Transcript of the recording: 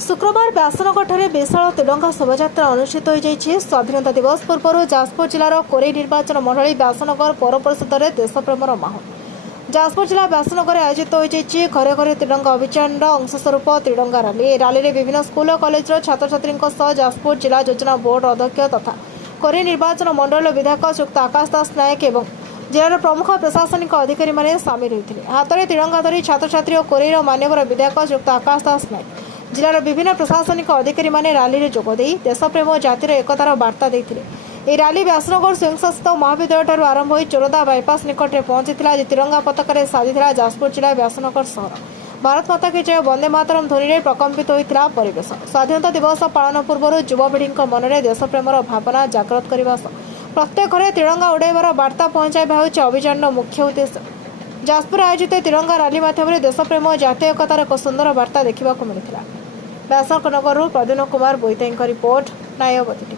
शुक्रवार व्यासनगर विशाल तिरंगा शोभायात्रा अनुष्ठित हो स्वाधीनता दिवस पूर्व जाजपुर जिलार कोरेई निर्वाचन मंडली व्यासनगर पौर परिषद में देशप्रेमर माहौल। जाजपुर जिला व्यासनगर आयोजित हो घरे घरे तिरंगा अभियान अंशस्वरूप तिरंगा रैली रैली में विभिन्न स्कूल और कॉलेज छात्र छात्री जाजपुर जिला योजना बोर्ड अध्यक्ष तथा कोरेई निर्वाचन मंडल विधायक श्रीयुक्त आकाश दास नायक और जिलार प्रमुख प्रशासनिक अधिकारी माने सामिल होते। हाथ में तिरंगा धरी छात्र छात्री और कोरेईर मान्यवर विधायक श्रीयुक्त आकाश दास नायक जिलार विभिन्न प्रशासनिक अधिकारी माने रैली में जोगदे देशप्रेम और जातिर एकतार बार्ता देते। यह रैली व्यासनगर स्वयंशासित महाविद्यालय आरंभ हो चोरदा बाईपास निकट में पहुंची आज तिरंगा पताका साजी जाजपुर जिला व्यासनगर सहर। भारत माता की जय वंदे मातरम ध्वनि में प्रकम्पित होता परिवेश। स्वाधीनता दिवस पालन पूर्व युवपीढ़ी मन में देशप्रेमर भावना जागृत करने प्रत्येक घरे तिरंगा उड़ाइबार बार्ता पहुंचाइबा होछि अभियान मुख्य उद्देश्य। जाजपुर आयोजित तिरंगा रैली माध्यम देशप्रेम और जातीय एकतार एक सुंदर बार्ता देखा मिलता। व्यासनगर प्रद्युम्न कुमार बोईताई रिपोर्ट न्यायवती।